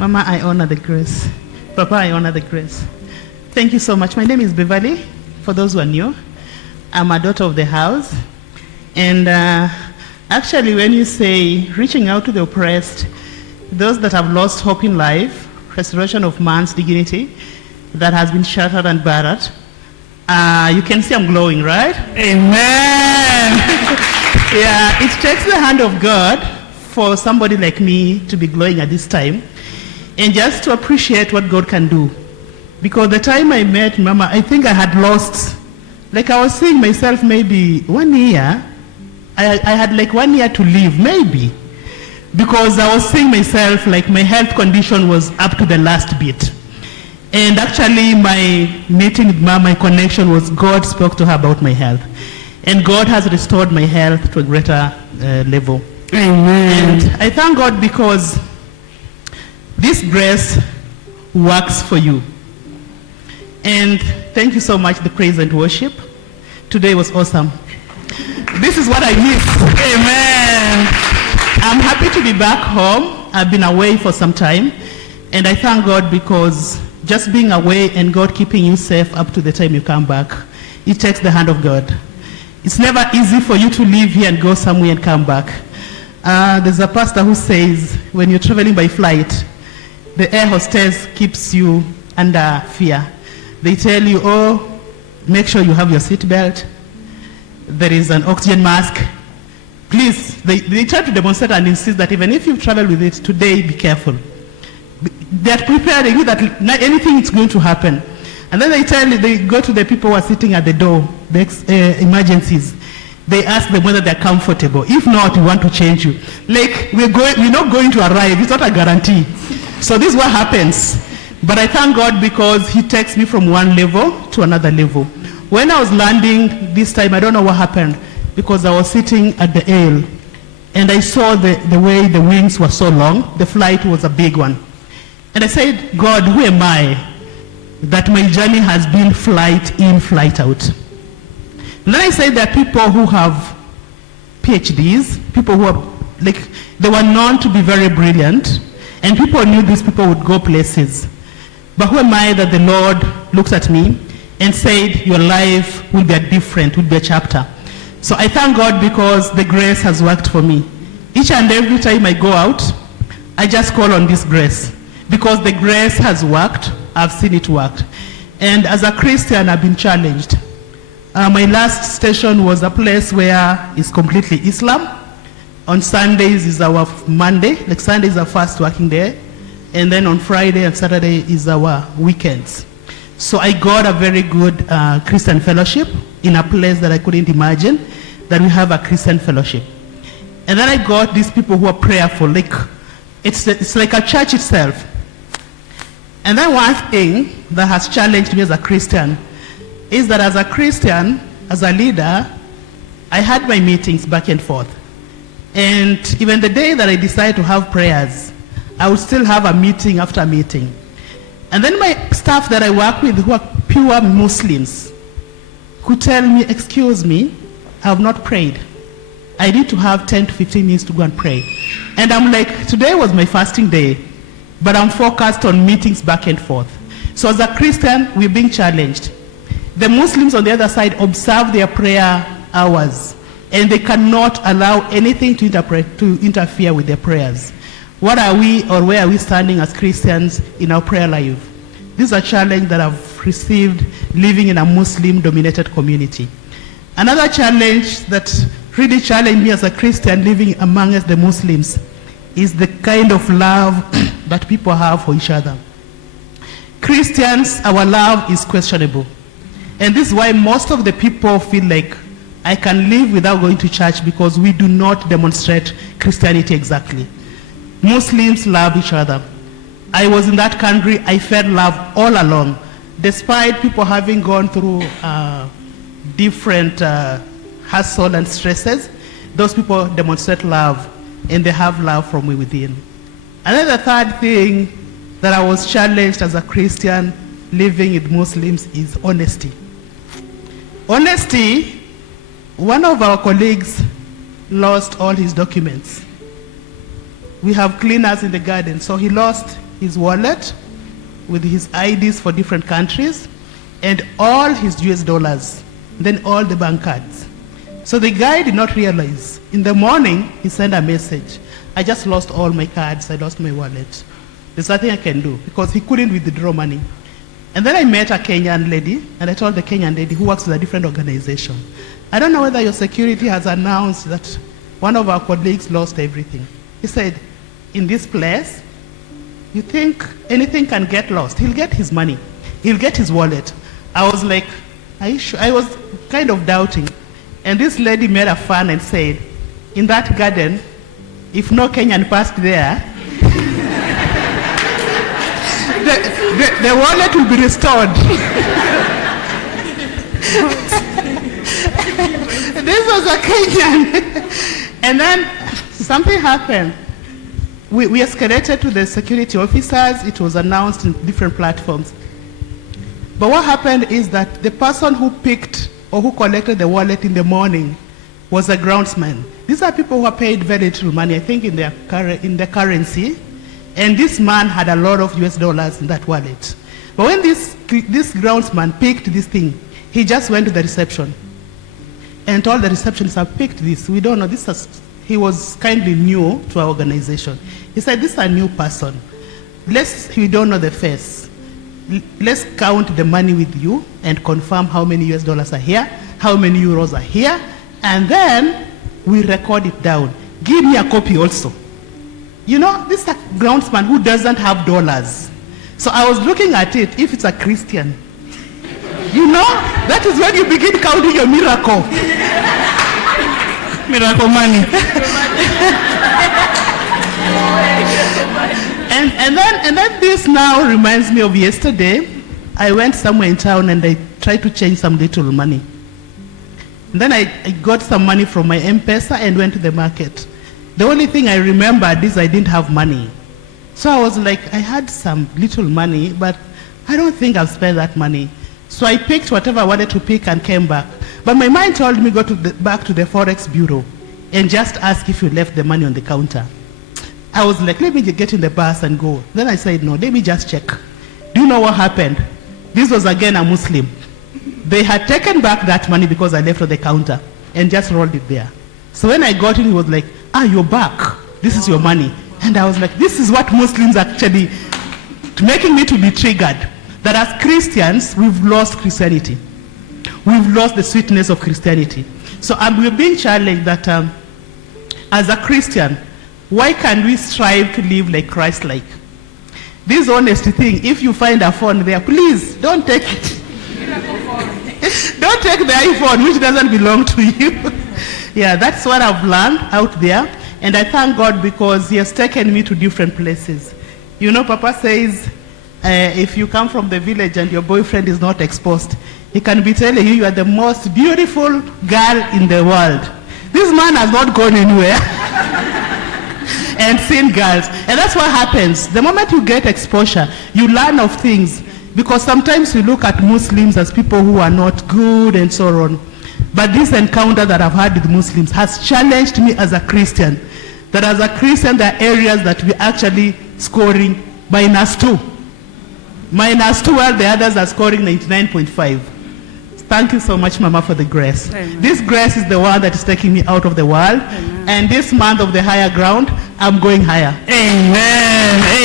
Mama, I honor the grace. Papa, I honor the grace. Thank you so much. My name is Beverly, for those who are new. I'm a daughter of the house. And actually, when you say reaching out to the oppressed, those that have lost hope in life, restoration of man's dignity that has been shattered and battered, you can see I'm glowing, right? Amen. Yeah, it takes the hand of God for somebody like me to be glowing at this time and just to appreciate what God can do. Because the time I met Mama, I think I had lost, like I was seeing myself maybe 1 year. I had like 1 year to live, maybe. Because I was seeing myself like my health condition was up to the last bit. And actually my meeting with Mama, my connection was God spoke to her about my health. And God has restored my health to a greater level. Amen. And I thank God because this grace works for you. And thank you so much, the praise and worship. Today was awesome. This is what I miss. Amen. I'm happy to be back home. I've been away for some time. And I thank God because just being away and God keeping you safe up to the time you come back, it takes the hand of God. It's never easy for you to leave here and go somewhere and come back. There's a pastor who says when you're traveling by flight, the air hostess keeps you under fear. They tell you, oh, make sure you have your seatbelt. There is an oxygen mask. Please, they try to demonstrate and insist that even if you travel with it today, be careful. They're preparing you that not anything is going to happen. And then they go to the people who are sitting at the door, the emergencies. They ask them whether they're comfortable. If not, we want to change you. Like, we're not going to arrive. It's not a guarantee. So this is what happens. But I thank God because he takes me from one level to another level. When I was landing this time, I don't know what happened because I was sitting at the aisle and I saw the way the wings were so long. The flight was a big one. And I said, God, who am I that my journey has been flight in, flight out? And then I said there are people who have PhDs, people who are, like, they were known to be very brilliant, and people knew these people would go places. But who am I that the Lord looked at me and said, your life will be different, will be a chapter. So I thank God because the grace has worked for me. Each and every time I go out, I just call on this grace. Because the grace has worked, I've seen it work. And as a Christian, I've been challenged. My last station was a place where it's completely Islam. On Sundays is our Monday, like Sunday is our first working day. And then on Friday and Saturday is our weekends. So I got a very good Christian fellowship in a place that I couldn't imagine, that we have a Christian fellowship. And then I got these people who are prayerful, like it's like a church itself. And then one thing that has challenged me as a Christian is that as a Christian, as a leader, I had my meetings back and forth. And even the day that I decided to have prayers, I would still have a meeting after meeting. And then my staff that I work with who are pure Muslims could tell me, excuse me, I have not prayed. I need to have 10 to 15 minutes to go and pray. And I'm like, today was my fasting day, but I'm focused on meetings back and forth. So as a Christian, we're being challenged. The Muslims on the other side observe their prayer hours, and they cannot allow anything to interfere with their prayers. What are we, or where are we standing as Christians in our prayer life? This is a challenge that I've received living in a Muslim-dominated community. Another challenge that really challenged me as a Christian living amongst the Muslims is the kind of love that people have for each other. Christians, our love is questionable. And this is why most of the people feel like I can live without going to church because we do not demonstrate Christianity exactly. Muslims love each other. I was in that country, I felt love all along. Despite people having gone through different hassle and stresses, those people demonstrate love and they have love from within. And then the third thing that I was challenged as a Christian living with Muslims is honesty. Honesty, one of our colleagues lost all his documents. We have cleaners in the garden, so he lost his wallet with his IDs for different countries and all his US dollars, then all the bank cards. So the guy did not realize. In the morning, he sent a message. I just lost all my cards. I lost my wallet. There's nothing I can do because he couldn't withdraw money. And then I met a Kenyan lady, and I told the Kenyan lady who works with a different organization, I don't know whether your security has announced that one of our colleagues lost everything. He said, in this place, you think anything can get lost? He'll get his money. He'll get his wallet. I was like, are you sure? I was kind of doubting. And this lady made a fun and said, in that garden, if no Kenyan passed there, the wallet will be restored. This was a Kenyan. And then something happened. We escalated to the security officers. It was announced in different platforms. But what happened is that the person who picked or who collected the wallet in the morning was a groundsman. These are people who are paid very little money, I think in their currency. And this man had a lot of US dollars in that wallet. But when this groundsman picked this thing, he just went to the reception and told the receptionist, I picked this. We don't know. He was kindly new to our organization. He said, this is a new person. We don't know the face. Let's count the money with you and confirm how many US dollars are here, how many euros are here, and then we record it down. Give me a copy also. You know, this is a groundsman who doesn't have dollars. So I was looking at it, if it's a Christian, you know, that is when you begin counting your miracle. Miracle money. And then this now reminds me of yesterday. I went somewhere in town and I tried to change some little money. And then I got some money from my M-Pesa and went to the market. The only thing I remembered is I didn't have money. So I was like, I had some little money, but I don't think I'll spend that money. So I picked whatever I wanted to pick and came back. But my mind told me go back to the Forex Bureau and just ask if you left the money on the counter. I was like, let me get in the bus and go. Then I said, no, let me just check. Do you know what happened? This was again a Muslim. They had taken back that money because I left on the counter and just rolled it there. So when I got in, he was like, you're back. This is your money. And I was like, this is what Muslims actually, making me to be triggered. That as Christians, we've lost Christianity. We've lost the sweetness of Christianity. So we're being challenged that as a Christian, why can't we strive to live like Christ-like? This honesty thing, if you find a phone there, please don't take it. Don't take the iPhone, which doesn't belong to you. Yeah, that's what I've learned out there. And I thank God because he has taken me to different places. You know, Papa says, if you come from the village and your boyfriend is not exposed, he can be telling you are the most beautiful girl in the world. This man has not gone anywhere and seen girls. And that's what happens. The moment you get exposure, you learn of things. Because sometimes we look at Muslims as people who are not good and so on. But this encounter that I've had with Muslims has challenged me as a Christian. That as a Christian, there are areas that we're actually scoring -2. -2 while the others are scoring 99.5. Thank you so much, Mama, for the grace. Amen. This grace is the one that is taking me out of the world. Amen. And this month of the higher ground, I'm going higher. Amen.